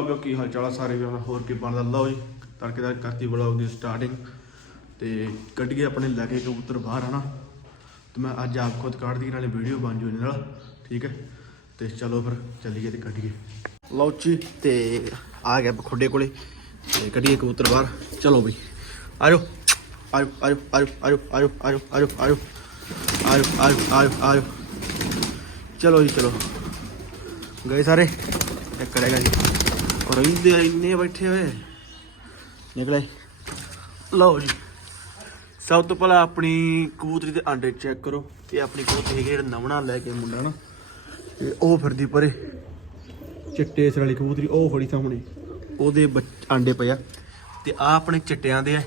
ਲੋ ਕੀ ਹਾਲ ਚਾਲ ਆ ਸਾਰੇ ਵੀਰਾਂ ਦਾ ਹੋਰ ਕੀ ਬਣਦਾ ਲਓ ਜੀ ਤੜਕੇਦਾਰ ਕਰਤੀ ਵਲੌਗ ਦੀ ਸਟਾਰਟਿੰਗ ਤੇ ਕੱਢੀਏ ਆਪਣੇ ਲੈ ਕੇ ਕਬੂਤਰ ਬਾਹਰ ਹਨਾ ਤੇ ਮੈਂ ਅੱਜ ਆਪ ਖੁਦ ਕੱਢ ਦੀ ਨਾਲੇ ਵੀਡੀਓ ਬਣ ਜੂ ਇਹਦੇ ਨਾਲ ਠੀਕ ਹੈ ਤੇ ਚਲੋ ਫਿਰ ਚੱਲੀਏ ਤੇ ਕੱਢੀਏ ਲਓ ਜੀ ਤੇ ਆ ਗਿਆ ਖੁੱਡੇ ਕੋਲੇ ਤੇ ਕੱਢੀਏ ਕਬੂਤਰ ਬਾਹਰ ਚਲੋ ਬਈ ਆਜੋ ਆਜੋ ਆਜੋ ਆਜੋ ਆਜੋ ਆਜੋ ਆਜੋ ਆਜੋ ਆਜੋ ਆਜੋ ਆਜੋ ਆਜੋ ਆਜੋ ਚਲੋ ਜੀ ਚਲੋ ਗਏ ਸਾਰੇ ਇੱਕ ਕਰੇਗਾ ਜੀ ਔਰ ਇਹਦੇ ਇੰਨੇ ਬੈਠੇ ਹੋਏ। ਨਿਕਲੇ। ਲਓ ਜੀ। ਸਭ ਤੋਂ ਪਹਿਲਾਂ ਆਪਣੀ ਕਬੂਤਰੀ ਦੇ ਆਂਡੇ ਚੈੱਕ ਕਰੋ ਤੇ ਆਪਣੀ ਕਬੂਤਰੀ ਹੈਗੀ ਜਿਹੜਾ ਨਵਣਾ ਲੈ ਕੇ ਮੁੰਡਾ ਨਾ, ਤੇ ਉਹ ਫਿਰਦੀ ਪਰੇ। ਚਿੱਟੇ ਇਸ ਵਾਲੀ ਕਬੂਤਰੀ ਉਹ ਫੜੀ ਸਾਹਮਣੇ। ਉਹਦੇ ਬੱਚ- ਆਂਡੇ ਪਏ ਆ। ਤੇ ਆ ਆਪਣੇ ਚਿੱਟਿਆਂ ਦੇ ਆ।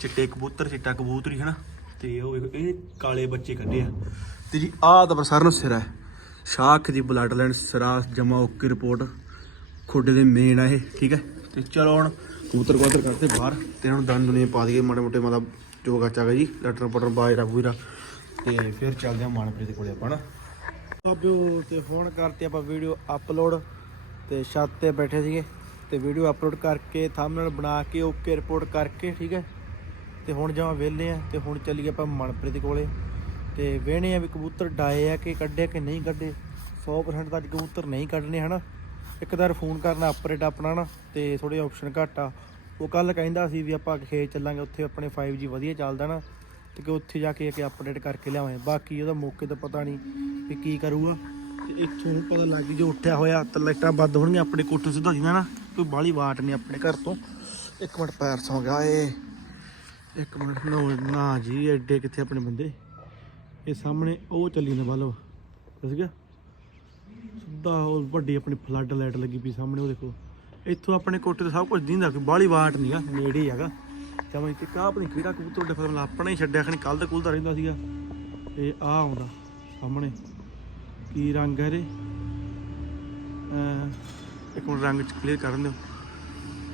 ਚਿੱਟੇ ਕਬੂਤਰ, ਚਿੱਟਾ ਕਬੂਤਰੀ, ਹਨਾ? ਤੇ ਉਹ ਵੇਖੋ, ਇਹ ਕਾਲੇ ਬੱਚੇ ਕੱਢੇ ਆ। ਤੇ ਜੀ, ਆਹ ਤਾਂ ਸਰ ਸਿਰਾ ਹੈ ਸ਼ਾਖ ਦੀ ਬਲੱਡ ਲਾਈਨ ਸਿਰਾ ਜਮਾ ਓਕੇ ਰਿਪੋਰਟ ਖੋਡੇ ਦੇ ਮੇਨ ਆ ਇਹ, ਠੀਕ ਹੈ? ਤੇ ਚਲੋ ਹੁਣ ਕਬੂਤਰ ਕਬੂਤਰ ਕਰਦੇ ਬਾਹਰ ਤੇ ਹੁਣ ਦੰਦ ਦੁਨੀਆ ਪਾ ਦਈਏ, ਮਾੜੇ ਮੋਟੇ ਮਤਲਬ ਜੋ ਗਾਚਾ ਗਾ ਜੀ, ਲਟਰ ਪਟਰ, ਬਾਜਰਾ ਬੂਰਾ ਤੇ ਫਿਰ ਚੱਲਦੇ ਆ ਮਾਨਪ੍ਰੀਤ ਕੋਲੇ ਆਪਾਂ ਨਾ। ਆਬਿਓ ਤੇ ਫੋਨ ਕਰਤੇ ਆਪਾਂ ਵੀਡੀਓ ਅਪਲੋਡ ਤੇ ਛੱਤ ਤੇ ਬੈਠੇ ਸੀਗੇ। ਤੇ ਵੀਡੀਓ ਅਪਲੋਡ ਕਰਕੇ ਥੰਬਨੇਲ ਬਣਾ ਕੇ ਓਕੇ ਰਿਪੋਰਟ ਕਰਕੇ, ਠੀਕ ਹੈ? ਤੇ ਹੁਣ ਜਾਵਾਂ ਵਿਹਲੇ ਆ ਤੇ ਹੁਣ ਚੱਲੀਏ ਆਪਾਂ ਮਨਪ੍ਰੀਤ ਕੋਲੇ। ਤੇ ਵੇਹਣੇ ਆ ਵੀ ਕਬੂਤਰ ਡਾਏ ਆ ਕਿ ਕੱਢੇ ਕਿ ਨਹੀਂ ਕੱਢੇ। 100% ਤਾਂ ਅੱਜ ਕਬੂਤਰ ਨਹੀਂ ਕੱਢਣੇ, ਹਨਾ? ਇੱਕ ਵਾਰ ਫੋਨ ਕਰਨਾ ਆਪਰੇਟ ਆਪਣਾ ਨਾ, ਤੇ ਥੋੜੇ ਆਪਸ਼ਨ ਘੱਟ ਆ। ਉਹ ਕੱਲ ਕਹਿੰਦਾ ਸੀ ਵੀ ਆਪਾਂ ਖੇਤ ਚੱਲਾਂਗੇ, ਉੱਥੇ ਆਪਣੇ 5G ਵਧੀਆ ਚੱਲਦਾ ਨਾ, ਤੇ ਕਿ ਉੱਥੇ ਜਾ ਕੇ ਇੱਕ ਅਪਡੇਟ ਕਰਕੇ ਲਿਆਵਾਂ ਬਾਕੀ ਉਹਦਾ ਮੌਕੇ ਤਾਂ ਪਤਾ ਨਹੀਂ ਵੀ ਕੀ ਕਰੂਗਾ। ਤੇ ਇੱਥੋਂ ਨੂੰ ਪਤਾ ਲੱਗ ਗਈ ਜੋ ਉੱਠਿਆ ਹੋਇਆ, ਤਾਂ ਲਾਈਟਾਂ ਬੰਦ ਹੋਣਗੀਆਂ, ਆਪਣੇ ਕੋਠੇ ਸਿੱਧਾ ਜਿੰਦਾ ਨਾ, ਕੋਈ ਬਾਹਲੀ ਵਾਟ ਨਹੀਂ ਆਪਣੇ ਘਰ ਤੋਂ। ਇੱਕ ਮਿੰਟ ਪੈਰ ਸੌ ਗਿਆ ਏ। ਇੱਕ ਮਿੰਟ ਨਾ ਨਾ ਜੀ, ਐਡੇ ਕਿੱਥੇ ਆਪਣੇ ਬੰਦੇ। ਇਹ ਸਾਹਮਣੇ ਉਹ ਚੱਲੀ ਨੇ ਬਲਬ ਦੱਸ ਗਿਆ? ਸਿੱਧਾ ਉਹ ਵੱਡੀ ਆਪਣੀ ਫਲੱਡ ਲਾਈਟ ਲੱਗੀ ਪਈ ਸਾਹਮਣੇ, ਉਹ ਦੇਖੋ। ਇੱਥੋਂ ਆਪਣੇ ਕੋਠੇ ਤੇ ਸਭ ਕੁਝ ਦਿੰਦਾ, ਕੋਈ ਬਾਹਲੀ ਨਹੀਂ ਨਹੀਂਗਾ ਨੇੜੇ ਹੀ ਹੈਗਾ। ਜਮਾਂ ਕਿ ਕਾਹ ਆਪਣੀ ਕਿਹੜਾ ਕਬੂਤਰ ਉੱਡੇ ਆਪਣਾ ਹੀ ਛੱਡਿਆ, ਖਣੀ ਕੱਲ ਦਾ ਕੁਲਦਾ ਰਹਿੰਦਾ ਸੀਗਾ। ਇਹ ਆ ਆਉਂਦਾ ਸਾਹਮਣੇ। ਕੀ ਰੰਗ ਹੈ ਰੇ ਇੱਕ ਮਿੰਟ ਰੰਗ ਚ ਕਲੀਅਰ ਕਰਨ ਦਿਓ।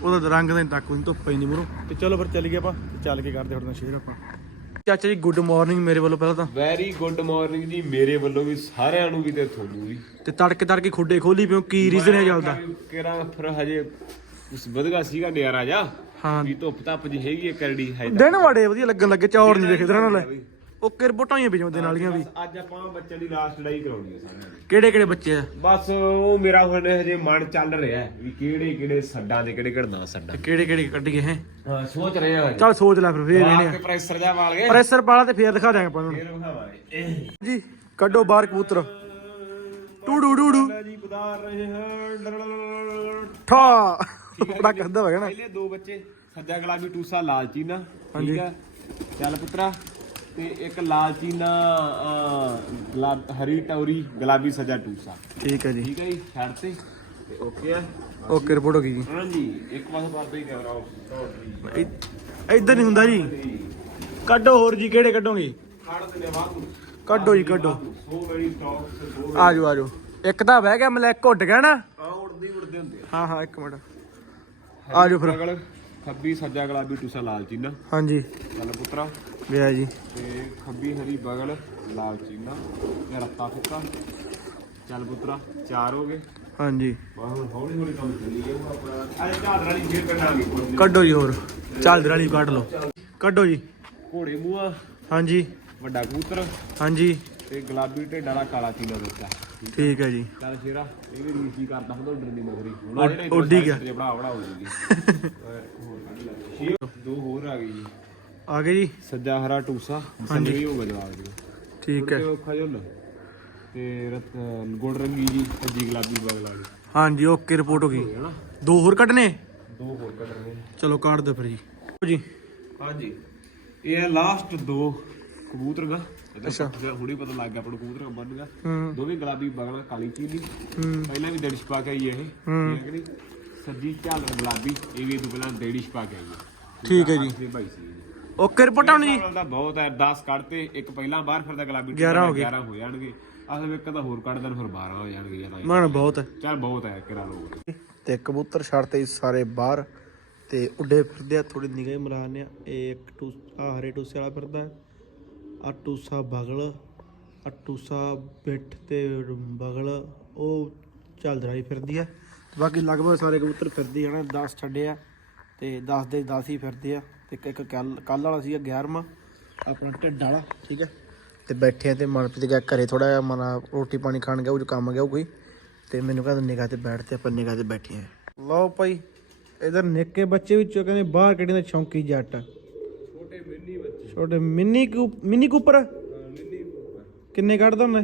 ਉਹਦਾ ਰੰਗ ਦਾ ਤੱਕ ਨਹੀਂ, ਧੁੱਪ ਨਹੀਂ ਮੂਰੋਂ ਤੇ ਚਲੋ ਫਿਰ ਚੱਲ ਗਏ ਆਪਾਂ ਚੱਲ ਕੇ ਕਰਦੇ ਹੁਣ ਸ਼ੇਅਰ ਆਪਾਂ। ਚਾਚਾ ਜੀ ਗੁੱਡ ਮਾਰਨਿੰਗ ਮੇਰੇ ਵੱਲੋਂ ਪਹਿਲਾਂ ਤਾਂ। ਵੈਰੀ ਗੁੱਡ ਮਾਰਨਿੰਗ ਜੀ ਮੇਰੇ ਵੱਲੋਂ ਵੀ ਸਾਰਿਆਂ ਨੂੰ ਵੀ ਤੇ ਤੁਹਾਨੂੰ ਵੀ। ਤੇ ਤੜਕੇ ਤੜਕੇ ਖੁੱਡੇ ਖੋਲੀ ਪਿਓ ਕੀ ਰੀਜ਼ਨ ਹੈ ਚੱਲਦਾ? ਕਿਹੜਾ ਫਿਰ ਹਜੇ ਉਸ ਵਧਗਾ ਸੀਗਾ ਨਿਆਰਾ ਜਾ ਹਾਂ। ਵੀ ਧੁੱਪ ਧੱਪ ਜੀ ਹੈਗੀ ਹੈ ਕਰੜੀ ਹੈ ਦਿਨ ਬੜੇ ਵਧੀਆ ਲੱਗਣ ਲੱਗੇ ਚੌੜ ਨਹੀਂ ਦੇਖਦੇ ਨਾਲ। ਉਹ ਕਿਰਬਟਾਂ ਹੀ ਨਾਲੀਆਂ ਵੀ। ਅੱਜ ਆਪਾਂ ਬੱਚਿਆਂ ਦੀ ਲਾਸਟ ਲੜਾਈ ਕਰਾਉਣੀ ਹੈ ਸਾਰਿਆਂ ਨੇ ਕਿਹੜੇ ਕਿਹੜੇ ਬੱਚੇ ਆ? ਬਸ ਉਹ ਮੇਰਾ ਹੁਣ ਹਜੇ ਮਨ ਚੱਲ ਰਿਹਾ ਹੈ ਵੀ ਕਿਹੜੇ ਕਿਹੜੇ ਸੱਡਾਂ ਦੇ ਕਿਹੜੇ ਕਿਹੜੇ ਨਾ ਸੱਡਾਂ। ਕਿਹੜੇ ਕਿਹੜੇ ਕੱਢੀਏ ਹੈ? ਹਾਂ ਸੋਚ ਰਹੇ ਹਾਂ ਚੱਲ ਸੋਚ ਲੈ ਫਿਰ ਫੇਰ ਇਹਨੇ ਪ੍ਰੈਸ਼ਰ ਜਾ ਵਾਲ ਗਏ। ਪ੍ਰੈਸ਼ਰ ਪਾਲਾ ਤੇ ਫੇਰ ਦਿਖਾ ਦਿਆਂਗੇ ਆਪਾਂ ਨੂੰ ਫੇਰ ਵਿਖਾਵਾਂਗੇ। ਜੀ ਕੱਢੋ ਬਾਹਰ ਕਬੂਤਰ। ਟੂ ਡੂ ਡੂ ਡੂ। ਜੀ ਬਤਾ ਰਹੇ ਹਾਂ। ਠਾ। ਬੜਾ ਕਹਿੰਦਾ ਹੋਗਾ ਨਾ। ਪਹਿਲੇ ਦੋ ਬੱਚੇ ਸੱਜਾ ਗੁਲਾਬੀ ਟੂਸਾ ਲਾਲ ਚੀਨਾ ਹਾਂਜੀ। ਠੀਕ ਹੈ ਚੱਲ ਪੁੱਤਰਾ। ਤੇ ਇੱਕ ਲਾਲ ਚੀਨਾ ਅਹ, ਗੁਲਾਬ ਹਰੀ ਟੌਰੀ ਗੁਲਾਬੀ ਸੱਜਾ ਟੂਸਾ। ਠੀਕ ਹੈ ਜੀ। ਠੀਕ ਹੈ ਜੀ ਛੱਡ ਤੇ ਤੇ ਓਕੇ ਆ। ਓਕੇ ਰਿਪੋਰਟ ਹੋ ਗਈ ਜੀ। ਹਾਂਜੀ ਇੱਕ ਪਾਸੇ ਬਾਬੇ ਹੀ ਕੈਮਰਾ ਆਫ ਇ- ਇੱਧਰ ਨਹੀਂ ਹੁੰਦਾ ਜੀ। ਕੱਢੋ ਹੋਰ ਜੀ ਕਿਹੜੇ ਕੱਢੋਗੇ? ਖੜ ਤੇ ਵਾਂਗੂ ਕੱਢੋ ਜੀ ਕੱਢੋ। ਸੋ ਮੇਰੀ ਸਟਾਕ ਸੇ ਦੋ ਆਜੋ ਆਜੋ ਇੱਕ ਤਾਂ ਬਹਿ ਗਿਆ ਮਲੈਕ ਘੁੱਟ ਗਿਆ ਨਾ। ਆ ਉੜਦੀ ਉੜਦੇ ਹੁੰਦੇ ਹਾਂ ਹਾਂ ਇੱਕ ਮਿੰਟ। ਆਜੋ ਫਿਰ। ਖੱਬੀ ਸੱਜਾ ਗੁਲਾਬੀ ਟੂਸਾ ਲਾਲ ਚੀਨਾ। ਹਾਂਜੀ। ਚੱਲ ਪੁੱਤਰਾ। ਗਿਆ ਜੀ। ਤੇ ਖੱਬੀ ਹਰੀ ਬਗਲ ਲਾਲ ਚੀਨਾ ਤੇ ਰੱਤਾ ਫਿੱਕਾ ਚੱਲ ਪੁੱਤਰਾ ਚਾਰ ਹੋ ਗਏ। ਹਾਂਜੀ। ਬਸ ਹੁਣ ਹੌਲੀ ਹੌਲੀ ਕੰਮ ਚੱਲੀ ਜਾਊਗਾ ਆਪਣਾ ਅਰੇ ਝਾੜ ਵਾਲੀ ਫੇਰ ਕੱਢਾਂਗੇ। ਕੋਈ ਨੀ। ਕੱਢੋ ਜੀ ਹੋਰ। ਚੱਲ ਵਾਲੀ ਕੱਢ ਲਓ। ਕੱਢੋ ਜੀ। ਘੋੜੇ ਮੂੰਹਾ ਹਾਂਜੀ। ਵੱਡਾ ਕਬੂਤਰ। ਹਾਂਜੀ। ਤੇ ਗੁਲਾਬੀ ਢਿੱਡ ਵਾਲਾ ਕਾਲਾ ਚੀਲਾ ਬੱਚਾ ਠੀਕ ਹੈ ਜੀ। ਚੱਲ ਸ਼ੇਰਾ ਇਹ ਵੀ ਰੀਸੀ ਕਰਦਾ ਹੁੰਦਾ ਉਡਣ ਦੀ ਨੌਕਰੀ ਹੁਣ ਉੱਡ- ਆ ਜਿਹੜੇ ਉੱਡ ਹੀ ਗਿਆ। ਬੜਾ ਬੜਾ ਹੋ ਜੂਗੀ ਹੋਰ ਕੱਢ ਲੈ। ਸ਼ੇਰ ਦੋ ਹੋਰ ਆ ਗਈ ਜੀ। ਆ ਗਏ ਜੀ। ਸੱਜਾ ਹਰਾ ਟੂਸਾ। ਵੀ ਹੋਗਾ ਜਵਾਬ ਜੀ। ਠੀਕ ਹੈ। ਔਖਾ ਜੁੱਲ ਤੇ ਰਤ ਗੁੜ ਰੰਗੀ ਜੀ ਸੱਜੀ ਗੁਲਾਬੀ ਬਗਲ ਹਾਂਜੀ ਓਕੇ ਰਿਪੋਰਟ ਹੋ ਗਈ। ਦੋ ਹੋਰ ਕੱਢਨੇ? ਦੋ ਹੋਰ ਕੱਢਣੇ ਚਲੋ ਕੱਢ ਦਿਓ ਫਿਰ ਜੀ। ਜੀ। ਹਾਂਜੀ। ਇਹ ਹੈ ਲਾਸਟ ਦੋ ਕਬੂਤਰ ਗਾ ਅੱਛਾ। ਹੁਣੇ ਪਤਾ ਲੱਗ ਗਿਆ ਆਪਾਂ ਨੂੰ ਕਬੂਤਰ ਬਣ ਗਿਆ ਦੋਵੇਂ ਗੁਲਾਬੀ ਬਗਲਾਂ ਕਾਲੀ ਹੂੰ। ਪਹਿਲਾਂ ਵੀ ਦੇੜੀ ਛਪਾ ਕੇ ਆਈ ਇਹ। ਠੀਕ ਨਹੀਂ? ਸੱਜੀ ਝਾਲਰ ਗੁਲਾਬੀ ਇਹ ਵੀ ਇਹ ਤੋਂ ਪਹਿਲਾਂ ਦੇੜੀ ਛਪਾ ਕੇ ਆਈ ਠੀਕ ਹੈ ਜੀ। ਭਾਈ ਸੀ ਜੀ ਓਕੇ ਰਿਪੋਰਟ ਆਉਣੀ ਜੀ? ਦਾ ਬਹੁਤ ਹੈ 10 ਕੱਢਤੇ ਇੱਕ ਪਹਿਲਾਂ ਬਾਹਰ ਫਿਰਦਾ ਗੁਲਾਬੀ 11 ਹੋ ਗਏ। 11 ਹੋ ਜਾਣਗੇ। ਅਸਲ ਇੱਕ ਤਾਂ ਹੋਰ ਕੱਢ ਦੇਣ ਫਿਰ 12 ਹੋ ਜਾਣਗੇ ਯਾਰ ਮਨ ਬਹੁਤ ਹੈ। ਚੱਲ ਬਹੁਤ ਹੈ ਕਿਰਾ ਲੋਕ ਤੇ ਕਬੂਤਰ ਛੱਡਤੇ ਸਾਰੇ ਬਾਹਰ ਤੇ ਉੱਡੇ ਫਿਰਦੇ ਆ ਥੋੜੀ ਨਿਗਾਹ ਮਰਾਨੇ ਆ। ਇਹ ਇੱਕ ਟੂ ਆ ਹਰੇ ਟੂਸੇ ਵਾਲਾ ਫਿਰਦਾ ਆ ਟੂਸਾ ਬਗਲ ਆ ਟੂਸਾ ਪਿੱਠ ਤੇ ਬਗਲ ਉਹ ਚੱਲ ਰਹੀ ਫਿਰਦੀ ਆ। ਬਾਕੀ ਲਗਭਗ ਸਾਰੇ ਕਬੂਤਰ ਫਿਰਦੇ ਹਨ 10 ਛੱਡੇ ਆ ਤੇ 10 ਦੇ 10 ਹੀ ਫਿਰਦੇ ਆ। ਇੱਕ- ਇੱਕ ਕੱਲ ਕੱਲ ਵਾਲਾ ਸੀਗਾ 11ਵਾਂ ਆਪਣਾ ਢਿੱਡ ਵਾਲਾ ਠੀਕ ਹੈ? ਤੇ ਬੈਠੇ ਆ ਤੇ ਮਨਪ੍ਰੀਤ ਗਿਆ ਘਰੇ ਥੋੜਾ ਜਿਹਾ ਮਨਾ ਰੋਟੀ ਪਾਣੀ ਖਾਣ ਗਿਆ ਉਹ ਜੋ ਕੰਮ ਗਿਆ ਉਹ ਕੋਈ। ਤੇ ਮੈਨੂੰ ਕਹਿੰਦਾ ਨਿਗਾਹ ਤੇ ਬੈਠ ਤੇ ਆਪਾਂ ਨਿਗਾਹ ਤੇ ਬੈਠੇ ਆ। ਲਓ ਭਾਈ ਇਧਰ ਨਿੱਕੇ ਬੱਚੇ ਵਿੱਚੋਂ ਕਹਿੰਦੇ ਬਾਹਰ ਕੱਢਣ ਦਾ ਸ਼ੌਂਕੀ ਜੱਟ। ਛੋਟੇ ਮਿੰਨੀ ਬੱਚੇ। ਛੋਟੇ ਮਿੰਨੀ ਕੂ ਮਿੰਨੀ ਕੂਪਰ? ਮਿੰਨੀ ਕਿੰਨੇ ਕੱਢਦਾ ਉਹਨੇ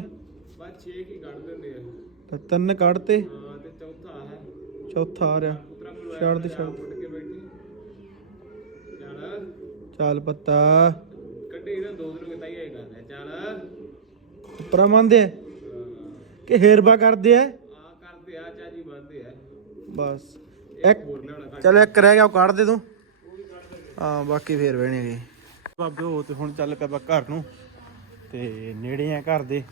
ਬਸ 6 ਹੀ ਕੱਢ ਦਿੰਦੇ ਆ। ਤਾਂ ਤਿੰਨ ਕੱਢਤੇ? ਹਾਂ ਤੇ ਚੌਥਾ ਹੈ। ਚੌਥਾ ਆ ਰਿਹਾ। ਛੱਡ ਦੇ ਛੱਡ ਉੱਡ ਕੇ ਬੈਠੀ ਚੱਲ ਚੱਲ ਪੱਤਾ। ਕੱਢੇ ਇਹਨਾਂ ਦੋ ਦਿਨ ਕਿਤਾ ਹੀ ਆਏ ਕਰਦਾ ਚੱਲ। ਉੱਪਰਾਂ ਮੰਨਦੇ ਆ? ਕਿ ਹੇਰਬਾ ਕਰਦੇ ਆ? ਆ ਕਰਦੇ ਆ ਚਾਜੀ ਬੰਦੇ ਆ। ਬਸ। ਇੱਕ ਚਲ ਇੱਕ ਰਹਿ ਗਿਆ ਉਹ ਕੱਢ ਦੇ ਤੂੰ। ਹਾਂ ਬਾਕੀ ਫੇਰ ਵੇਣਗੇ ਬਾਬੇ ਉਹ ਤੇ ਹੁਣ ਚੱਲ ਪਿਆ ਬਾ ਘਰ ਨੂੰ। ਤੇ ਨੇੜੇ ਆ ਘਰ ਦੇ।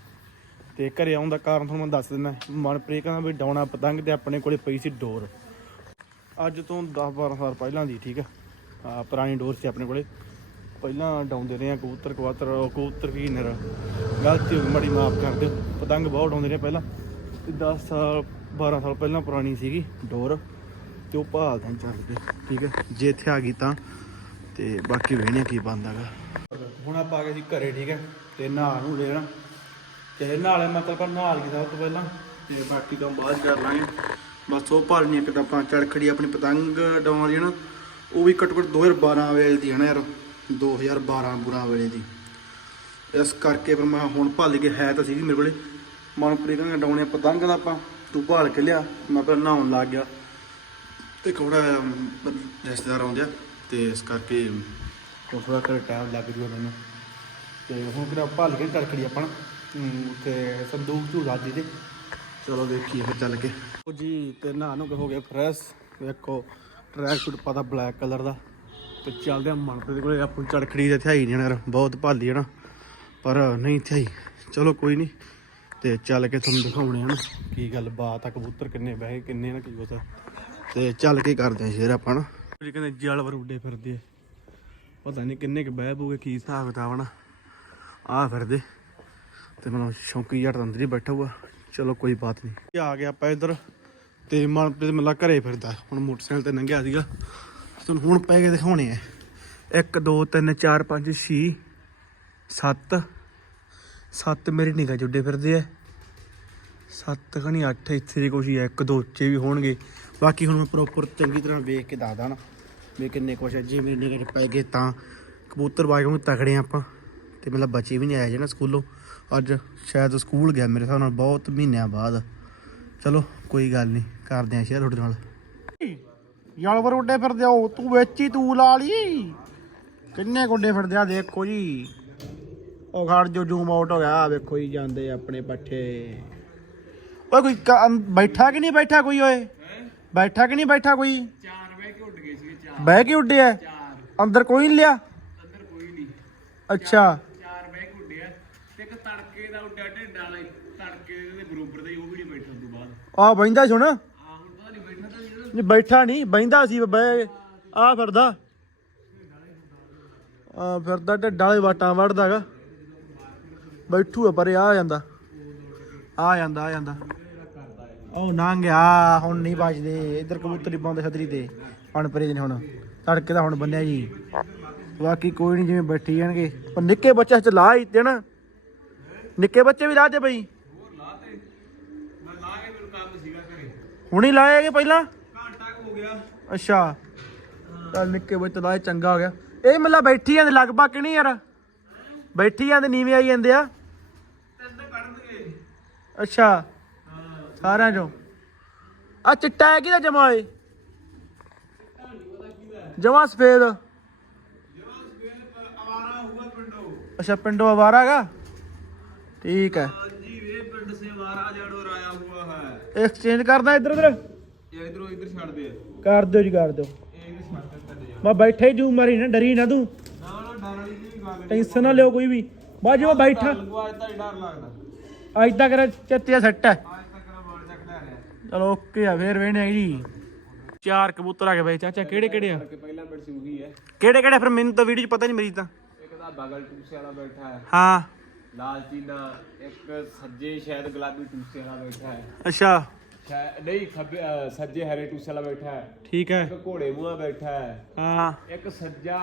ਤੇ ਘਰੇ ਆਉਣ ਦਾ ਕਾਰਨ ਤੁਹਾਨੂੰ ਮੈਂ ਦੱਸ ਦਿੰਦਾ। ਮਨਪ੍ਰੀਤ ਕਹਿੰਦਾ ਵੀ ਡਾਉਣਾ ਪਤੰਗ ਤੇ ਆਪਣੇ ਕੋਲੇ ਪਈ ਸੀ ਡੋਰ। ਅੱਜ ਤੋਂ 10 12 ਸਾਲ ਪਹਿਲਾਂ ਦੀ ਠੀਕ ਆ। ਪੁਰਾਣੀ ਡੋਰ ਸੀ ਆਪਣੇ ਕੋਲੇ। ਪਹਿਲਾਂ ਡਾਉਂਦੇ ਰਹੇ ਆ, ਕਬੂਤਰ, ਕਵਾਤਰ ਕਬੂਤਰ ਕੀ ਨਰ। ਗਲਤੀ ਹੋ ਮਾੜੀ ਮਾਫ ਕਰ ਦਿਓ। ਪਤੰਗ ਬਹੁਤ ਡਾਉਂਦੇ ਰਹੇ ਪਹਿਲਾਂ। ਤੇ 10 ਸਾਲ 12 ਸਾਲ ਪਹਿਲਾਂ ਪੁਰਾਣੀ ਸੀਗੀ ਡੋਰ। ਤੇ ਉਹ ਭਾਲਦੇ ਚੱਲ ਪਏ ਠੀਕ ਹੈ? ਜੇ ਇੱਥੇ ਆ ਗਈ ਤਾਂ। ਤੇ ਬਾਕੀ ਵੇਹਣੇ ਕੀ ਬੰਦਾਗਾ ਹੁਣ ਆਪਾਂ ਆ ਗਏ ਸੀ ਘਰੇ, ਠੀਕ ਹੈ? ਤੇ ਨਹਾ ਨੂੰ ਲੈਣਾ। ਤੇ ਨਾਲੇ ਮਤਲਬ ਪਰ ਨਹਾ ਲਈ ਸਭ ਤੋਂ ਪਹਿਲਾਂ। ਤੇ ਬਾਕੀ ਕੰਮ ਬਾਅਦ 'ਚ ਕਰ ਲਾਂਗੇ। ਬਸ ਉਹ ਭਾਲਣੀ ਇੱਕ ਤਾਂ ਆਪਾਂ ਚੜਖੜੀ ਆਪਣੀ ਪਤੰਗ ਡਾਉਣ ਵਾਲੀ ਨਾ। ਉਹ ਵੀ ਘੱਟੋ ਘੱਟ 2012 ਵੇਲੇ ਦੀ ਹੈ ਨਾ ਯਾਰ। 2012 ਬੁਰਾ ਵੇਲੇ ਦੀ। ਇਸ ਕਰਕੇ ਫਿਰ ਮੈਂ ਹੁਣ ਭੱਲ ਕੇ ਹੈ ਤਾਂ ਸੀਗੀ ਮੇਰੇ ਕੋਲੇ। ਮਨਪ੍ਰੀਤ ਕਹਿੰਦਾ ਡਾਉਣੇ ਪਤੰਗ ਦਾ ਆਪਾਂ। ਤੂੰ ਭਾਲ ਕੇ ਲਿਆ। ਮੈਂ ਫਿਰ ਨਹਾਉਣ ਲੱਗ ਗਿਆ। ਤੇ ਥੋੜਾ ਰਿਸ਼ਤੇਦਾਰ ਆਉਂਦੇ ਆ। ਤੇ ਇਸ ਕਰਕੇ ਉਹ ਥੋੜਾ ਕਰ ਟਾਈਮ ਲੱਗ ਜੂਗਾ ਮੈਨੂੰ। ਤੇ ਹੁਣ ਕਿਹੜਾ ਭੱਲ ਕੇ ਟੜਕੜੀ ਆਪਣਾ। ਤੇ ਸੰਦੂਕ ਝੂ ਰਾਜੀ ਦੇ ਚਲੋ ਦੇਖੀਏ ਫਿਰ ਚੱਲ ਕੇ। ਉਹ ਜੀ ਤੇ ਨਹਾ ਨੂੰ ਹੋ ਗਏ ਫਰੈਸ਼ ਵੇਖੋ। ਟਰੈਕ ਸੂਟ ਪਤਾ ਬਲੈਕ ਕਲਰ ਦਾ ਤੇ ਚੱਲਦੇ ਆ ਮਨਪ੍ਰੀਤ ਕੋਲੇ। ਆਪੂ ਚੜਖੜੀ ਦੇ ਥਿਆਈ ਨਹੀਂ ਯਾਰ, ਬਹੁਤ ਭਾਲੀ ਹੈ ਨਾ। ਪਰ ਨਹੀਂ ਥਿਆਈ ਚਲੋ ਕੋਈ ਨਹੀਂ ਤੇ ਚੱਲ ਕੇ ਤੁਹਾਨੂੰ ਦਿਖਾਉਣੇ ਹਨ ਕੀ ਗੱਲ ਬਾਤ ਆ, ਕਬੂਤਰ ਕਿੰਨੇ ਬਹਿ ਕਿੰਨੇ ਨਾ ਕੀ ਹੋਤਾ ਤੇ ਚੱਲ ਕੇ ਕਰਦੇ ਆ ਸ਼ੇਰ ਆਪਾਂ ਨਾ। ਜੀ ਕਹਿੰਦੇ ਜਲਵਰ ਉੱਡੇ ਫਿਰਦੇ ਆ। ਪਤਾ ਨਹੀਂ ਕਿੰਨੇ ਕ ਬਹਿ ਬੂਗੇ ਕੀ ਹਿਸਾਬ ਕਿਤਾਬ ਨਾ। ਆ ਫਿਰਦੇ। ਤੇ ਮੈਨੂੰ ਸ਼ੌਂਕੀ ਜੱਟ ਅੰਦਰ ਹੀ ਬੈਠਾ ਹੋਊਗਾ। ਚਲੋ ਕੋਈ ਬਾਤ ਨਹੀਂ। ਆ ਗਿਆ ਆਪਾਂ ਇੱਧਰ। ਤੇ ਮਨਪ੍ਰੀਤ ਮੱਲਾ ਘਰੇ ਫਿਰਦਾ। ਹੁਣ ਮੋਟਰਸਾਈਕਲ ਤੇ ਲੰਘਿਆ ਸੀਗਾ। ਤੁਹਾਨੂੰ ਹੁਣ ਪੈ ਕੇ ਦਿਖਾਉਣੇ ਆ। 1 2 3 4 5 6 7 7 ਮੇਰੀ ਨਿਗਾਹ ਜੁੱਡੇ ਫਿਰਦੇ ਆ। 7 ਖਣੀ 8 ਇੱਥੇ ਦੇ ਕੁਛ ਹੀ ਆ। ਇੱਕ, ਦੋ ਉੱਚੇ ਵੀ ਹੋਣਗੇ। ਬਾਕੀ ਹੁਣ ਮੈਂ ਪ੍ਰੋਪਰ ਚੰਗੀ ਤਰ੍ਹਾਂ ਵੇਖ ਕੇ ਦੱਸਦਾ ਨਾ ਵੀ ਕਿੰਨੇ ਕੁਛ ਆ। ਜੇ ਮੇਰੇ ਨਿਗਾਹ ਪੈ ਗਏ ਤਾਂ ਕਬੂਤਰ ਬਾਜ ਨੂੰ ਤਕੜੇ ਆ ਆਪਾਂ। ਤੇ ਮਤਲਬ ਬੱਚੇ ਵੀ ਨਹੀਂ ਆਏ ਜੇ ਨਾ ਸਕੂਲੋਂ। ਅੱਜ ਸ਼ਾਇਦ ਸਕੂਲ ਗਿਆ ਮੇਰੇ ਹਿਸਾਬ ਨਾਲ, ਬਹੁਤ ਮਹੀਨਿਆਂ ਬਾਅਦ। ਚਲੋ ਕੋਈ ਗੱਲ ਨਹੀਂ। ਕਰਦੇ ਆ ਸ਼ੇਅਰ ਤੁਹਾਡੇ ਨਾਲ। ਜਾਨਵਰ ਉੱਡੇ ਫਿਰਦੇ ਆ ਉਹ ਤੂੰ ਵਿੱਚ ਹੀ ਤੂੰ ਲਾ ਲਈ। ਕਿੰਨੇ ਗੁੱਡੇ ਫਿਰਦੇ ਆ ਦੇਖੋ ਜੀ। ਉਹ ਖੜ ਜੋ ਜ਼ੂਮ ਆਊਟ ਹੋ ਗਿਆ। ਵੇਖੋ ਜੀ ਜਾਂਦੇ ਆਪਣੇ ਪੱਠੇ। ਓਏ ਕੋਈ ਬੈਠਾ ਕਿ ਨਹੀਂ ਬੈਠਾ ਕੋਈ ਓਏ? ਬੈਠਾ ਕਿ ਨਹੀਂ ਬੈਠਾ ਕੋਈ? ਚਾਰ ਬਹਿ ਕੇ ਉੱਡ ਗਏ ਸੀਗੇ ਚਾਰ। ਬਹਿ ਕੇ ਉੱਡਿਆ ਚਾਰ। ਅੰਦਰ ਕੋਈ ਨਹੀਂ ਲਿਆ? ਅੰਦਰ ਕੋਈ ਨਹੀਂ। ਅੱਛਾ ਚਾਰ ਬਹਿ ਕੇ ਉੱਡਿਆ ਤੇ ਇੱਕ ਤੜਕੇ ਦਾ ਉੱਡਿਆ ਢਿੱਡ ਵਾਲਾ ਹੀ ਤੜਕੇ ਦੇ ਬਰੋਬਰ ਦਾ ਹੀ ਉਹ ਵੀ ਨਹੀਂ ਬੈਠਾ ਤੋਂ ਬਾਅਦ ਆ ਬੈਂਦਾ ਸੁਣ ਹੁਣ। ਨਹੀਂ, ਬੈਠਾ ਨਹੀਂ ਬੈਠਾ ਬੈਂਦਾ ਸੀ ਬੈ ਆ ਫਿਰਦਾ। ਆ ਫਿਰਦਾ ਢੱਡਾਂ ਵਾਲੇ ਵਾਟਾਂ ਵੜਦਾਗਾ ਬੈਠੂ ਆ, ਪਰੇ ਆ ਜਾਂਦਾ। ਆ ਜਾਂਦਾ ਆ ਜਾਂਦਾ। ਉਹ ਲੰਘ ਗਿਆ ਹੁਣ ਨਹੀਂ ਬਚਦੇ ਇੱਧਰ ਕਬੂਤਰ ਹੀ ਪਾਉਂਦੇ ਛਤਰੀ ਤੇ। ਹੁਣ ਪਰੇ ਨੇ ਹੁਣ। ਤੜਕੇ ਦਾ ਹੁਣ ਬੰਨਿਆ ਜੀ। ਬਾਕੀ ਕੋਈ ਨਹੀਂ, ਜਿਵੇਂ ਬੈਠੀ ਜਾਣਗੇ। ਪਰ ਨਿੱਕੇ ਬੱਚੇ ਚ ਲਾ ਹੀ ਨਾ ਨਿੱਕੇ ਬੱਚੇ ਵੀ ਲਾਹ ਦੇ ਬਈ ਹੋਰ ਲਾ ਤੇ ਮੈਂ ਲਾ ਕੇ ਮੈਨੂੰ ਕੰਮ ਸੀਗਾ ਹੁਣੀ ਲਾਏਗੇ ਪਹਿਲਾਂ? ਘੰਟਾ ਕੁ ਹੋ ਗਿਆ। ਅੱਛਾ। ਚੱਲ ਨਿੱਕੇ ਬੱਚੇ ਇਹ ਚੰਗਾ ਹੋ ਗਿਆ। ਇਹ ਮੱਲਾ ਬੈਠੀ ਜਾਂਦੇ ਲਗਭਗ ਕਿ ਨਹੀਂ ਯਾਰ? ਬੈਠੀ ਜਾਂਦੇ ਨੀਵੇਂ ਆਈ ਜਾਂਦੇ ਆ। ਤਿੰਨ ਕੱਢਣਗੇ। ਅੱਛਾ। ਸਾਰਿਆਂ ਚੋਂ। ਆ ਚਿੱਟਾ ਹੈ ਕਿਹਦਾ ਜਮਾ ਏ ਜਮਾ ਸਫੇਦ। ਅੱਛਾ ਪਿੰਡੋਂ ਆਵਾਰਾ ਹੈਗਾ? ਠੀਕ ਹੈ। ਹਾਂਜੀ ਵੇ ਪਿੰਡ ਸੇ ਆਵਾਰਾ ਹੈ ਐਕਸਚੇਂਜ ਕਰਦਾ ਇੱਧਰ ਉੱਧਰ। ਇਹ ਇਧਰੋਂ ਇਧਰ ਛੱਡ ਦੇ। ਕਰ ਦਿਓ ਜੀ ਕਰ ਦਿਓ। ਇਹ ਵੀ ਛੱਡ ਦੇ ਕੱਢ ਜਾ ਮੈਂ ਬੈਠੇ ਜੂ ਮਾਰੀ ਨਾ ਡਰੀ ਨਾ ਤੂੰ। ਨਾ ਨਾ ਡਰ ਵਾਲੀ ਨਹੀਂ ਗੱਲ ਟੈਨਸ਼ਨ ਨਾ ਲਿਓ ਕੋਈ ਵੀ। ਬਾਅਦ ਜੋ ਬੈਠਾ। ਲਗਵਾ ਤਾਂ ਡਰ ਲੱਗਦਾ। ਅੱਜ ਤੱਕ ਚੱਤਿਆ ਸੱਟ ਹੈ। ਅੱਜ ਤੱਕ ਨਾ ਮਾਰ ਚੱਕਦਾ ਰਿਹਾ ਚਲੋ ਓਕੇ ਆ ਫੇਰ ਵੇਣੇ ਜੀ। ਚਾਰ ਕਬੂਤਰ ਆ ਗਏ ਬਈ ਚਾਚਾ ਕਿਹੜੇ ਕਿਹੜੇ ਆ? ਕਿ ਪਹਿਲਾਂ ਬੈਠ ਸੀ ਉਹੀ ਹੈ। ਕਿਹੜੇ ਕਿਹੜੇ? ਫਿਰ ਮੈਨੂੰ ਤਾਂ ਵੀਡੀਓ 'ਚ ਪਤਾ ਨਹੀਂ ਮੇਰੀ ਤਾਂ। ਇੱਕ ਦਾ ਬਗਲ ਟੂਸੇ ਵਾਲਾ ਬੈਠਾ ਹੈ। ਹਾਂ। ਲਾਲ ਚੀਨਾ ਇੱਕ ਸੱਜੇ ਸ਼ਾਇਦ ਗੁਲਾਬੀ ਟੂਸੇ ਵਾਲਾ ਬੈਠਾ ਹੈ। ਅੱਛਾ। ਨਹੀਂ ਖੱਬੇ ਸੱਜੇ ਹਰੇ ਟੂਸੇ ਵਾਲਾ ਬੈਠਾ ਹੈ। ਠੀਕ ਹੈ। ਇੱਕ ਘੋੜੇ ਮੂੰਹਾ ਬੈਠਾ ਹੈ। ਹਾਂ। ਇੱਕ ਸੱਜਾ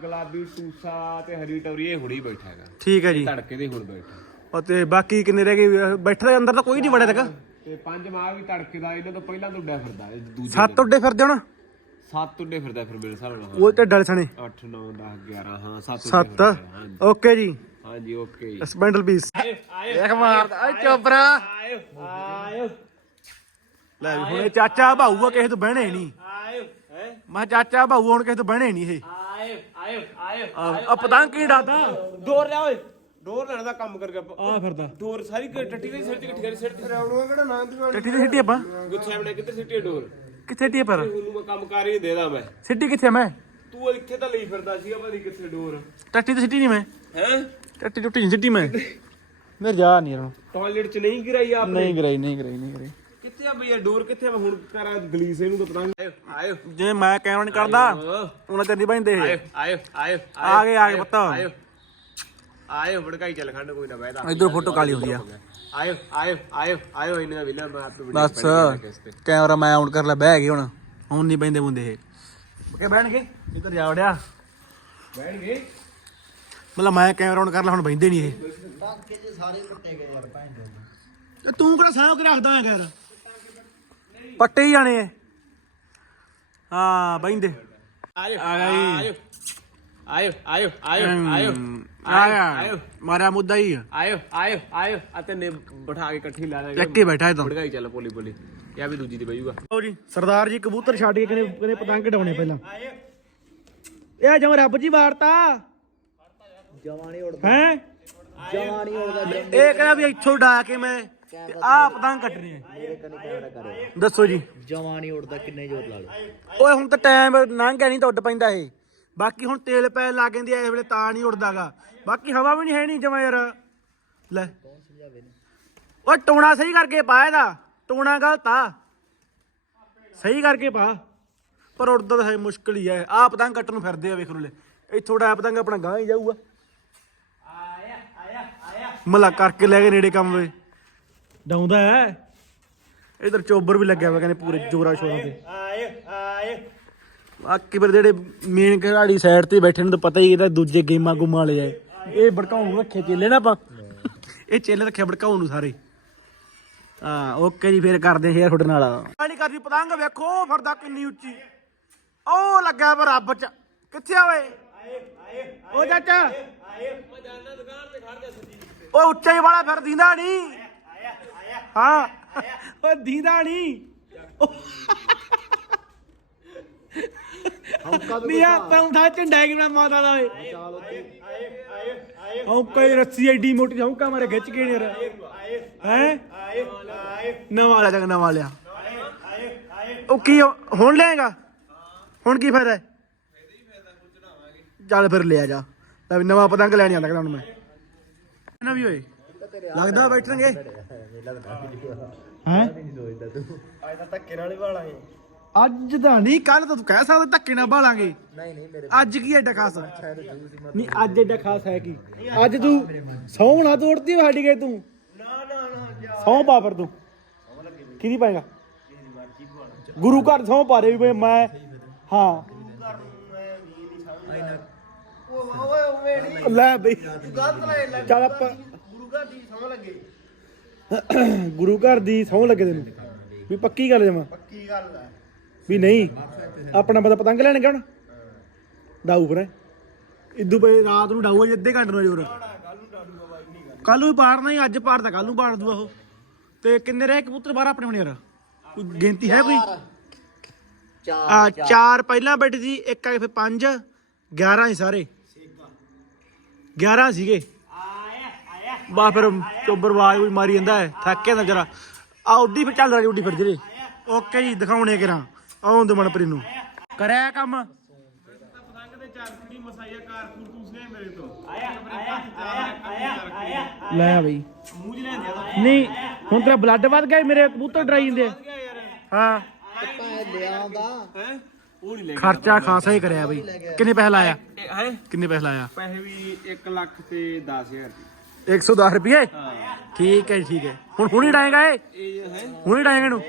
ਗੁਲਾਬੀ ਟੂਸਾ ਤੇ ਹਰੀ ਟੌਰੀ ਇਹ ਹੁਣੀ ਬੈਠਾ ਹੈਗਾ। ਠੀਕ ਹੈ ਜੀ। ਧੜਕੇ ਦੇ ਹੁਣ ਬੈਠਾ ਉਹ ਤੇ ਬਾਕੀ ਕਿੰਨੇ ਰਹਿ ਗਏ? ਬੈਠੇ ਦੇ ਅੰਦਰ ਤਾਂ ਕੋਈ ਨਹੀਂ ਵੜਿਆ ਤੱਕ। ਤੇ ਪੰਜ ਮਾਹ ਵੀ ਧੜਕੇ ਦਾ ਇਹਨਾਂ ਤੋਂ ਪਹਿਲਾਂ ਤੋਂ ਉੱਡਿਆ ਫਿਰਦਾ ਇਹ ਦੂਜੇ ਸੱਤ ਉੱਡੇ ਫਿਰਦੇ ਹੁਣ? ਸੱਤ ਉੱਡੇ ਫਿਰਦਾ ਫਿਰ ਮੇਰੇ ਹਿਸਾਬ ਨਾਲ। ਉਹ ਤੇ ਡਲ ਸਣੇ 8 9 10 11 ਹਾਂ ਸੱਤ ਉੱਡੇ ਸੱਤ। ਫਿਰਦੇ ਆ, ਹਾਂਜੀ। ਓਕੇ ਜੀ। ਹਾਂਜੀ ਓਕੇ ਸਪੈਂਡਲ ਪੀਸ ਦੇਖ ਮਾਰਦਾ ਓਏ ਚੋਬਰਾ ਆਇਓ ਆਇਓ ਲੈ ਵੀ ਹੁਣ ਇਹ ਚਾਚਾ ਭਾਊ ਆ ਕਿਸੇ ਤੋਂ ਬਹਿਣੇ ਨਹੀਂ। ਆਇਓ ਹੈ? ਮੈਂ ਕਿਹਾ ਚਾਚਾ ਭਾਊ ਹੁਣ ਕਿਸੇ ਤੋਂ ਬਹਿਣੇ ਨਹੀਂ ਇਹ। ਆਇਓ ਆਇਓ ਆਇਓ ਆ ਪਤੰਗ ਕੀ ਡਾਦਾ ਡੋਰ ਲੈ ਓਏ। ਡੋਰ ਲੈਣ ਦਾ ਕੰਮ ਕਰਕੇ ਆ ਫਿਰਦਾ। ਡੋਰ ਸਾਰੀ ਕ- ਟੱਟੀ ਦੇ ਸਿਰ ਚ ਇਕੱਠੀ ਕਰੀ ਸਿਰ ਤੇ ਰਾਉਣੂਗਾ ਕਿਹੜਾ ਨਾਂ ਦੀ ਟੱਟੀ ਦੀ ਸਿੱਟੀ ਆਪਾਂ? ਗੁੱਥੇ ਆਪਣੇ ਕਿੱਧਰ ਸਿੱਟੀ ਡੋਰ? ਕਿੱਥੇ ਆ ਪਰ? ਉਹਨੂੰ ਮੈਂ ਕੰਮ ਕਰ ਹੀ ਦੇਦਾ ਮੈਂ। ਸਿੱਟੀ ਕਿੱਥੇ ਮੈਂ? ਤੂੰ ਇੱਥੇ ਤਾਂ ਲਈ ਫਿਰਦਾ ਸੀਗਾ ਭਾਦੀ ਕਿੱਥੇ ਡੋਰ। ਟੱਟੀ ਦੀ ਸਿੱਟੀ ਨਹੀਂ ਮੈਂ। ਹੈ? ਟੱਟੀ ਟੁੱਟੀ ਨਹੀਂ ਸਿੱਟੀ ਮੈਂ। ਮੇਰੇ ਜਾ ਨਹੀਂ ਰਹਾ। ਟਾਇਲਟ ਚ ਨਹੀਂ ਗਿਰਾਈ ਆਪਨੇ? ਨਹੀਂ ਕਰਾਈ ਨਹੀਂ ਕਰਾਈ ਨਹੀਂ ਕਰਾਈ ਕਿੱਥੇ ਆ ਭਈਆ ਡੋਰ ਕਿੱਥੇ ਮੈਂ ਹੁਣ ਕਰਾਂ ਗਲੀਸ ਇਹਨੂੰ ਤਾਂ ਪਤੰਗ ਆਇਓ ਆਇਓ। ਜਿਵੇਂ ਮੈਂ ਕੈਮਰਾ ਨਹੀਂ ਕਰਦਾ ਉਹਨਾਂ ਤੇ ਨਹੀਂ ਬੰਦੇ ਆਇਓ ਆਇਓ ਆਇਓ ਆ ਗਏ, ਆ ਗਏ ਪੁੱਤ। ਆਇਓ ਆਇਓ। ਭੜਕਾਈ ਚੱਲ ਖੰਡ ਕੋਈ ਨਾ ਬੈਦਾ ਇਧਰ ਫੋਟੋ ਕਾਲੀ ਹੁੰਦੀ ਆ। ਆਇਓ ਆਇਓ ਆਇਓ ਆਇਓ ਇਹਨਾਂ ਦਾ ਵਿਲਾ ਮੈਂ ਆਪੇ ਬਸ ਕੈਮਰਾ ਮੈਂ ਆਨ ਕਰ ਲੈ ਬਹਿ ਗਏ ਹੁਣ। ਹੁਣ ਨਹੀਂ ਬੈਂਦੇ ਮੁੰਦੇ ਇਹ। ਕਿ ਬਹਿਣਗੇ। ਇੱਧਰ ਜਾ ਵੜਿਆ। ਬੈਠ ਗਏ ਮਤਲਬ ਮੈਂ ਕੈਮਰਾ ਆਨ ਕਰ ਲਾ ਹੁਣ ਬੈਂਦੇ ਨਹੀਂ ਇਹ। ਬਾਕੀ ਜੇ ਸਾਰੇ ਪੱਟੇ ਗਏ ਯਾਰ ਭੈਣ ਤੂੰ ਕਿਹੜਾ ਸਾਹ ਕੇ ਰੱਖਦਾ ਹੈ ਯਾਰ ਪੱਟੇ ਹੀ ਜਾਣੇ ਐ। ਹਾਂ ਬੈਂਦੇ ਆਇਓ। ਆਇਓ ਆਇਓ ਆਇਓ ਆਇਓ ਆ ਗਿਆ। ਮਾਰਿਆ ਮੁੱਦਾ ਹੀ ਆਇਓ ਆਇਓ ਆਇਓ ਆ ਤੈਨੇ ਬਿਠਾ ਕੇ ਇਕੱਠੀ ਲਾ ਲਾਂਗੇ ਇੱਕ ਹੀ ਬੈਠਾ ਇਦੋਂ ਭੜਕਾਈ ਚੱਲ ਪੋਲੀ ਪੋਲੀ ਇਹ ਵੀ ਦੂਜੀ ਦੀ ਬਈੂਗਾ ਲਓ ਜੀ ਸਰਦਾਰ ਜੀ ਕਬੂਤਰ ਛੱਡ ਕੇ ਕਹਿੰਦੇ ਪਤੰਗ ਡਾਉਣੇ ਪਹਿਲਾਂ। ਇਹ ਜਮ ਰੱਬ ਜੀ ਵਾਰਤਾ। ਜਵਾਨੀ ਉੜਦਾ। ਹੈ? ਜਵਾਨੀ ਉੜਦਾ ਇਹ ਕਹਿੰਦਾ ਵੀ ਇੱਥੋਂ ਡਾ ਕੇ ਮੈਂ ਤੇ ਆਹ ਪਤੰਗ ਕੱਟਣੀ ਹੈ। ਦੱਸੋ ਜੀ। ਜਵਾਨੀ ਉੱਡਦਾ ਕਿੰਨੇ ਜ਼ੋਰ ਲਾ ਲਓ। ਓਏ ਹੁਣ ਤਾਂ ਟਾਈਮ ਲੰਘ ਗਿਆ ਨਹੀਂ ਤਾਂ ਉੱਡ ਪੈਂਦਾ ਇਹ। ਬਾਕੀ ਹੁਣ ਤੇਲ ਪੈ ਲੱਗ ਜਾਂਦੀ ਐ ਇਸ ਵੇਲੇ ਤਾਂ ਨਹੀਂ ਉੱਡਦਾਗਾ ਬਾਕੀ ਹਵਾ ਵੀ ਨਹੀਂ ਹੈ ਨਹੀਂ ਜਮਾ ਯਾਰ। ਲੈ। ਓਏ ਟੋਣਾ ਸਹੀ ਕਰਕੇ ਪਾ ਇਹਦਾ। ਟੋਣਾ ਗਲਤ ਆ। ਸਹੀ ਕਰਕੇ ਪਾ। ਪਰ ਉੱਡਦਾ ਤਾਂ ਹੈ ਮੁਸ਼ਕਲ ਹੀ ਐ ਆ ਪਤੰਗ ਕੱਟਣ ਨੂੰ ਫਿਰਦੇ ਆ ਵੇਖ ਲੋ ਲੈ ਇੱਥੋਂ ਡਾ ਪਤੰਗ ਆਪਣਾ ਗਾਂ ਹੀ ਜਾਊਗਾ। ਮਲਾ ਕਰਕੇ ਲੈ ਕੇ ਨੇੜੇ ਕੰਮ ਵੇ। ਡਾਉਂਦਾ ਐ ਇਧਰ ਚੋਬਰ ਵੀ ਲੱਗਿਆ ਵਾ ਕਹਿੰਦੇ ਪੂਰੇ ਜੋਰਾ ਸ਼ੋਰਾਂ ਤੇ। ਆਇਓ ਆਇਓ ਬਾਕੀ ਫਿਰ ਜਿਹੜੇ ਮੇਨ ਖਿਡਾਰੀ ਸਾਈਡ ਤੇ ਬੈਠੇ ਨੇ ਤਾਂ ਪਤਾ ਹੀ ਇਹਦਾ ਦੂਜੇ ਗੇਮਾਂ ਗੁੰਮਾਂ ਵਾਲੇ ਆ। ਇਹ ਭੜਕਾਉਣ ਨੂੰ ਰੱਖੇ ਚੇਲੇ ਨਾ ਆਪਾਂ। ਇਹ ਚੇਲੇ ਰੱਖਿਆ ਭੜਕਾਉਣ ਨੂੰ ਸਾਰੇ। ਹਾਂ ਓਕੇ ਜੀ ਫਿਰ ਕਰਦੇ ਸ਼ੇਅਰ ਤੁਹਾਡੇ ਨਾਲ। ਨਹੀਂ ਕਰਦੀ ਪਤੰਗ ਵੇਖੋ ਫਰਦਾ ਕਿੰਨੀ ਉੱਚੀ। ਉਹ ਲੱਗਾ ਪਰ ਰੱਬ ਚ। ਕਿੱਥੇ ਆ ਓਏ? ਓ ਚਾਚਾ। ਓ ਉੱਚਾ ਹੀ ਵਾਲਾ ਫਿਰ ਦੀਂਦਾ ਨਹੀਂ ਹਾਂ। ਓ ਦੀਂਦਾ ਨਹੀਂ ਨਹੀਂ ਆ ਪੌਂਠਾ ਝੰਡਾ ਕਿਵੇਂ ਮਾਤਾ ਦਾ ਓਏ। ਹੌਂਕਾ ਹੀ ਰੱਸੀ ਐਡੀ ਮੋਟੀ ਹੌਂਕਾ ਮਾਰੇ ਖਿੱਚ ਕੇ ਯਾਰ। ਹੈ? ਨਵਾਂ ਲਿਆ ਚੰਗਾ ਨਵਾਂ ਲਿਆ। ਉਹ ਕੀ ਹੁਣ ਲਿਆਏਗਾ? ਹੁਣ ਕੀ ਫਾਇਦਾ ਹੈ? ਚੱਲ ਫਿਰ ਲਿਆ ਜਾ। ਨਵਾਂ ਪਤੰਗ ਲੈਣ ਜਾਂਦਾ ਕਹਿੰਦਾ ਹੁਣ ਮੈਂ। ਨਾ ਵੀ ਓਏ। ਲੱਗਦਾ ਬੈਠਣਗੇ। ਹੈ? ਅੱਜ ਦਾ ਨਹੀਂ ਕੱਲ ਤਾਂ ਤੂੰ ਕਹਿ ਸਕਦਾ ਧੱਕੇ ਨਾਲ ਬਾਲਾਂਗੇ। ਨਹੀਂ ਨਹੀਂ ਮੇਰੇ ਅੱਜ ਕੀ ਐਡਾ ਖਾਸ? ਨਹੀਂ, ਅੱਜ ਐਡਾ ਖਾਸ ਹੈ ਕੀ? ਅੱਜ ਤੂੰ ਸੌਂ ਨਾ ਤੋੜਦੀ ਸਾਡੀ ਗਏ ਤੂੰ। ਨਾ ਨਾ ਨਾ ਸੌਂ ਪਾ ਪਰ ਤੂੰ। ਕਿਹਦੀ ਪਾਏਗਾ? ਗੁਰੂ ਘਰ ਸੌਂ ਪਾ ਦੇ ਵੀ ਮੈਂ, ਹਾਂ। ਲੈ ਬਈ। ਚੱਲ ਆਪਾਂ ਗੁਰੂ ਘਰ ਦੀ ਸੌਂ ਲੱਗੇ। ਗੁਰੂ ਘਰ ਦੀ ਸੌਂ ਲੱਗੇ ਤੈਨੂੰ। ਵੀ ਪੱਕੀ ਗੱਲ ਜਮਾ। ਪੱਕੀ ਗੱਲ ਹੈ ਵੀ ਨਹੀਂ ਆਪਣਾ ਪਤਾ ਪਤੰਗ ਲੈਣ ਗਿਆ ਹੁਣ? ਡਾਊ ਪਰ। ਇਦੋਂ ਪਏ ਰਾਤ ਨੂੰ ਡਾਊ ਅੱਧੇ ਘੰਟੇ ਨੂੰ ਜੋਰ। ਕੱਲ ਨੂੰ ਪਾੜਨਾ ਹੀ ਅੱਜ ਪਾੜਦਾ ਕੱਲ ਨੂੰ ਪਾੜ ਦੂ ਉਹ। ਤੇ ਕਿੰਨੇ ਰਹੇ ਕਬੂਤਰ ਬਾਹਰ ਆਪਣੇ ਹੁਣ ਯਾਰ। ਕੋਈ ਗਿਣਤੀ ਹੈ ਕੋਈ? ਆ ਚਾਰ। ਪਹਿਲਾਂ ਬੈਠੀ ਸੀ ਇੱਕ ਆ ਫਿਰ ਪੰਜ 11 ਹੀ ਸਾਰੇ। 11 ਸੀਗੇ। ਬਾ ਫਿਰ ਚੋਬਰ ਆਵਾਜ਼ ਵੀ ਮਾਰੀ ਜਾਂਦਾ ਹੈ, ਥੱਕ ਜਾਂਦਾ ਜਰਾ ਆ ਉੱਡੀ ਫਿਰ ਚੱਲ ਰਹੀ ਉੱਡੀ ਫਿਰ ਜਿਹੜੇ। ਓਕੇ ਜੀ, ਦਿਖਾਉਣੇ ਕਿਰਾਂ। ਆਉਂ ਦੇ ਮਨਪ੍ਰੀ ਨੂੰ। ਕਰਿਆ ਕੰਮ। ਲੈ ਬਈ। ਨਹੀਂ, ਹੁਣ ਤੇਰਾ ਬਲੱਡ ਵੱਧ ਗਿਆ ਮੇਰੇ ਕਬੂਤਰ ਡਰਾਈ ਜਾਂਦੇ ਹਾਂ ਹੈ। ਉਹ ਨਹੀਂ ਲੈ ਖਰਚਾ ਖਾਸਾ ਹੀ ਕਰਿਆ ਬਈ। ਕਿੰਨੇ ਪੈਸੇ ਲਾਇਆ? ਹੈ? ਕਿੰਨੇ ਪੈਸੇ ਲਾਇਆ? ਪੈਸੇ ਵੀ 1 ਲੱਖ ਤੇ 10000 110 ਰੁਪਏ? ਠੀਕ ਹੈ ਜੀ, ਠੀਕ ਹੈ। ਹੁਣ ਹੁਣੀ ਡਾਏਗਾ ਇਹ? ਇਹ ਹੈ? ਹੁਣੀ ਡਾਏਗਾ ਇਹਨੂੰ?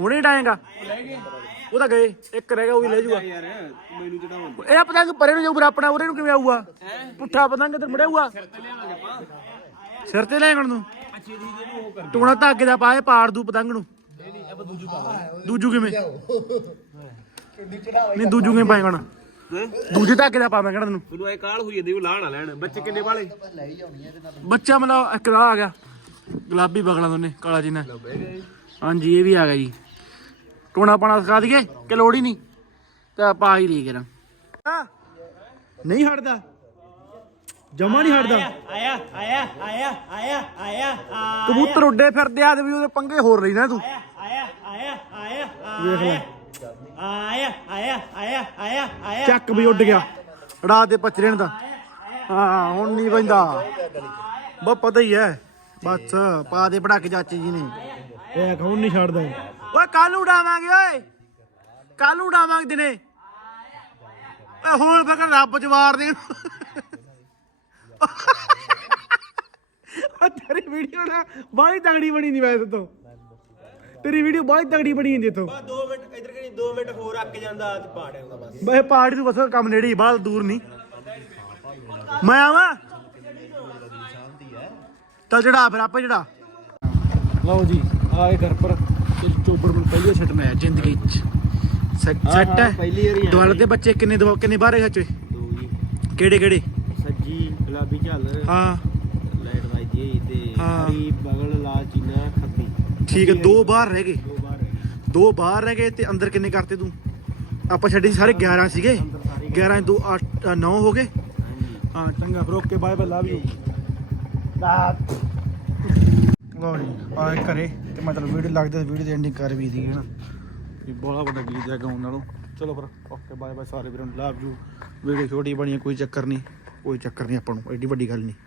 ਹੁਣੀ ਡਾਏਗਾ? ਲੈ ਗਏ। ਉਹ ਤਾਂ ਗਏ। ਇੱਕ ਰਹਿ ਗਿਆ ਉਹ ਵੀ ਲੈ ਜਾਊਗਾ। ਯਾਰ ਮੈਨੂੰ ਚੜਾਉਂ ਇਹ ਪਤੰਗ ਪਰੇ ਨੂੰ ਜਾਊ ਪਰ ਆਪਣਾ ਉਰੇ ਨੂੰ ਕਿਵੇਂ ਆਊਗਾ? ਪੁੱਠਾ ਪਤੰਗ ਤੇ ਮੁੜਿਆਊਗਾ। ਤੇ ਸਿਰ ਤੇ ਲੈ ਆਉਣ ਨੂੰ? ਅੱਛੀ ਦੀ ਜਿਹਨੂੰ ਉਹ ਕਰ ਟੂਣਾ ਧਾਗੇ ਦਾ ਪਾਏ ਪਾੜ ਦੂ ਪਤੰਗ ਨੂੰ। ਨਹੀਂ ਨਹੀਂ ਆਪਾਂ ਦੂਜੂ ਪਾਵਾਂਗੇ। ਨਹੀਂ ਦੂਜੂ ਕਿਵੇਂ ਪਾਏਗਾ ਦੂਜੇ ਧਾਗੇ ਦਾ ਪਾਵਾਂ ਕਿਹੜਾ ਤੈਨੂੰ? ਮੈਨੂੰ ਇਹ ਕਾਲ ਹੋਈ ਜਾਂਦੀ ਉਹ ਲਾਹ ਨਾ ਲੈਣ। ਬੱਚੇ ਕਿੰਨੇ ਵਾਲੇ? ਬੱਚਾ ਮਤਲਬ ਇੱਕ ਦਾ ਆ ਗਿਆ। ਗੁਲਾਬੀ ਬਗਲਾ ਦੋਨੇ ਕਾਲਾ ਜੀ ਨੇ ਹਾਂਜੀ ਇਹ ਵੀ ਆ ਗਿਆ ਜੀ। ਟੋਣਾ ਪਾਣਾ ਸਿਖਾ ਦਈਏ ਕਿ ਲੋੜ ਹੀ ਨਹੀਂ। ਤਾਂ ਪਾ ਹੀ ਲਈ ਕਰਾਂ। ਨਹੀਂ ਹਟਦਾ। ਜਮਾ ਨਹੀਂ ਹਟਦਾ। ਆਇਆ ਆਇਆ ਆਇਆ ਆਇਆ ਆਇਆ ਕਬੂਤਰ ਉੱਡੇ ਫਿਰਦੇ ਆ ਤੇ ਵੀ ਉਹਦੇ ਪੰਗੇ ਹੋਰ ਰਹੀ ਨਾ ਤੂੰ ਆਇਆ ਆਇਆ ਆਇਆ। ਵੇਖ ਲੈ। ਆਇਆ ਆਇਆ ਆਇਆ ਆਇਆ ਆਇਆ। ਚੱਕ ਵੀ ਉੱਡ ਗਿਆ। ਰਾਤ ਦੇ ਪਚਰੇਣ ਦਾ ਹਾਂ ਹੁਣ ਨਹੀਂ ਪੈਂਦਾ ਬਸ ਪਤਾ ਹੀ ਹੈ। ਬਸ ਪਾ ਦੇ ਪੜਾਕੇ ਚਾਚੇ ਜੀ ਨੇ। ਇਹ ਕੌਣ ਨਹੀਂ ਛੱਡਦਾ। ਓਏ ਕੱਲ ਨੂੰ ਉਡਾਵਾਂਗੇ ਓਏ। ਕੱਲ ਨੂੰ ਉਡਾਵਾਂਗੇ ਦਿਨੇ। ਓਏ ਹੁਣ ਫਿਰ ਰੱਬ ਜਵਾਰ ਦੇਣ। ਆ ਤੇਰੀ ਵੀਡੀਓ ਨਾ ਬਾਹਲੀ ਤਗੜੀ ਬਣੀ ਨਹੀਂ ਵੈਸੇ ਤੋਂ ਤੇਰੀ ਵੀਡੀਓ ਬਾਹਲੀ ਤਗੜੀ ਬਣੀ ਜਾਂਦੀ ਇਥੋਂ। 2 ਮਿੰਟ 2 ਮਿੰਟ ਹੋਰ ਅੱਕ ਜਾਂਦਾ ਤੇ ਪਾੜ ਆਉਂਦਾ ਬਸ। ਬਈ ਪਹਾੜੀ ਤੋਂ ਬਸ ਕੰਮ ਨੇੜੇ ਹੀ ਬਾਹਰ ਦੂਰ ਨਹੀਂ। ਮੈਂ ਆਵਾਂ? ਚੱਲ ਜੜਾ ਫਿਰ ਆਪੇ ਜੜਾ ਲਓ ਜੀ ਆਏ ਘਰ ਪਰ ਤੇ ਚੋਬੜ ਨੂੰ ਪਹਿਲੇ ਛੱਡਣਾ ਹੈ ਜ਼ਿੰਦਗੀ ਚ। ਸੈੱਟ ਹੈ ਪਹਿਲੀ ਵਾਰੀ ਦੁਆਲੇ ਦੇ ਬੱਚੇ ਕਿੰਨੇ ਦਵਾ ਕਿੰਨੇ ਬਾਹਰ ਹੈ ਚੋਏ ਦੋ ਜੀ। ਕਿਹੜੇ ਕਿਹੜੇ? ਸੱਜੀ ਗੁਲਾਬੀ ਝਾਲਰ ਹਾਂ। ਲਾਈਟ ਵਾਈਦੀ ਤੇ। ਹਰੀ ਬਗਲ ਲਾਲ ਚੀਨਾ ਖੱਬੀ। ਠੀਕ ਹੈ ਦੋ ਬਾਹਰ ਰਹਿ ਗਏ। ਦੋ ਬਾਹਰ ਰਹਿ ਗਏ ਤੇ ਅੰਦਰ ਕਿੰਨੇ ਕਰਤੇ ਤੂੰ? ਆਪਾਂ ਛੱਡੇ ਸੀ ਸਾਰੇ 11 ਸੀਗੇ। 11 2 8 9 ਹੋ ਗਏ। ਹਾਂ, ਚੰਗਾ, ਫਿਰ okay, bye bye love you ਲੋ ਜੀ ਆਏ ਘਰੇ। ਤੇ ਮਤਲਬ ਵੀਡੀਓ ਲੱਗਦਾ ਵੀਡੀਓ ਦੀ ਐਂਡਿੰਗ ਕਰ ਵੀ ਸੀ ਹੈ ਨਾ। ਇਹ ਬੋਲਾ ਵੱਡਾ ਗੀਤ ਹੈ ਗਾਉਣ ਨਾਲੋਂ। ਚਲੋ ਫਿਰ, ਓਕੇ, ਬਾਏ ਬਾਏ, ਸਾਰੇ ਵੀਰਾਂ ਨੂੰ ਲਵ ਯੂ ਵੀਡੀਓ ਛੋਟੀ ਬਣੀ ਕੋਈ ਚੱਕਰ ਨਹੀਂ। ਕੋਈ ਚੱਕਰ ਨਹੀਂ ਆਪਾਂ ਨੂੰ, ਐਡੀ ਵੱਡੀ ਗੱਲ ਨਹੀਂ।